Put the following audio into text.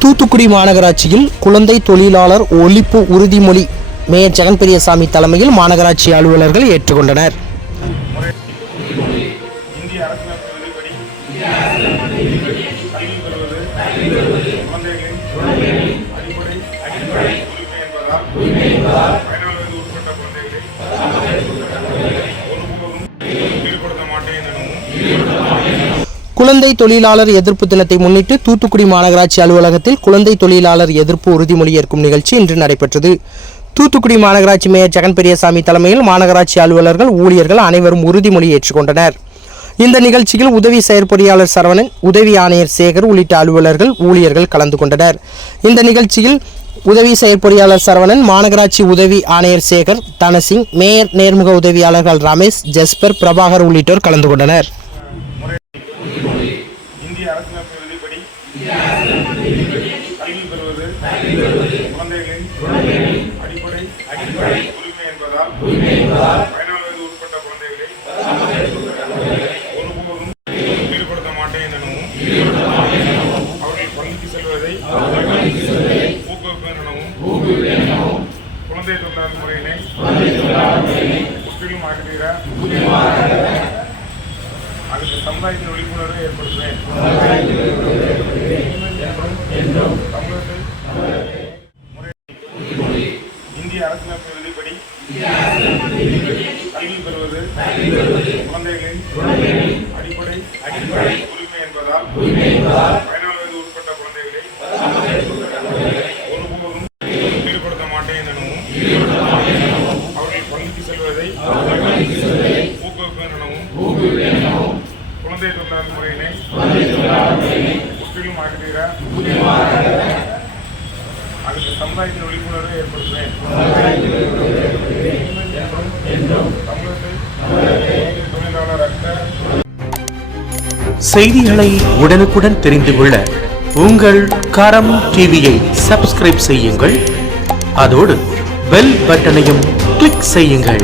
தூத்துக்குடி மாநகராட்சியில் குழந்தை தொழிலாளர் ஒழிப்பு உறுதிமொழி மேயர் ஜெகன் பெரியசாமி தலைமையில் மாநகராட்சி அலுவலர்கள் ஏற்றுக்கொண்டனர். குழந்தைகளின் அடிப்படை அடிப்படை உரிமை என்பதால் பதினாலு வயது உட்பட்ட குழந்தைகளை ஒருபோதும் ஈடுபடுத்த மாட்டேன் எனவும் குழந்தை தொழிலாளர் எதிர்ப்பு தினத்தை முன்னிட்டு தூத்துக்குடி மாநகராட்சி அலுவலகத்தில் குழந்தை தொழிலாளர் எதிர்ப்பு உறுதிமொழி ஏற்கும் நிகழ்ச்சி இன்று நடைபெற்றது. தூத்துக்குடி மாநகராட்சி மேயர் ஜெகன் பெரியசாமி தலைமையில் மாநகராட்சி அலுவலர்கள் ஊழியர்கள் அனைவரும் உறுதிமொழி ஏற்றுக்கொண்டனர். இந்த நிகழ்ச்சியில் உதவி செயற்பொறியாளர் சரவணன் உதவி ஆணையர் சேகர் உள்ளிட்ட அலுவலர்கள் ஊழியர்கள் கலந்து கொண்டனர். இந்த நிகழ்ச்சியில் உதவி செயற்பொறியாளர் சரவணன் மாநகராட்சி உதவி ஆணையர் சேகர் தனசிங் மேயர் நேர்முக உதவியாளர்கள் ரமேஷ் ஜஸ்பர் பிரபாகர் உள்ளிட்டோர் கலந்து கொண்டனர் இந்திய அரசியலமைப்பு விதிப்படி கல்வி பெறுவது குழந்தைகளின் அடிப்படை அடிப்படை உரிமை என்பதால் பதினாலு உட்பட்ட குழந்தைகளை ஒருபோதும் ஈடுபடுத்த மாட்டேன் எனவும் அவர்கள் பள்ளிக்கு செல்வதை ஊக்குவிப்பேன் எனவும் குழந்தை தொழிலாளர் முறையினை முற்றிலும் அகற்றுகிற அதுக்கு சமுதாயத்தின் விழிப்புணர்வை ஏற்படுத்துவேன். இந்திய அரசியலமைப்பு விதிப்படி கல்வி பெறுவது குழந்தைகளின் அடிப்படை அடிப்படை உரிமை என்பதால் பதினாலு வயது உட்பட்ட குழந்தைகளை ஒருபோதும் ஈடுபடுத்த மாட்டேன் எனவும் அவர்கள் பள்ளிக்கு செல்வதை ஊக்குவிப்பேன் எனவும் குழந்தை தொழிலாளர் முறையினை முற்றிலும் அகற்றுகிற சமுதாயத்தின் விழிப்புணர்வை ஏற்படுத்துவேன். செய்திகளை உடனுக்குடன் தெரிந்து கொள்ள உங்கள் கரம் டிவியை சப்ஸ்கிரைப் செய்யுங்கள். அதோடு பெல் பட்டனையும் கிளிக் செய்யுங்கள்.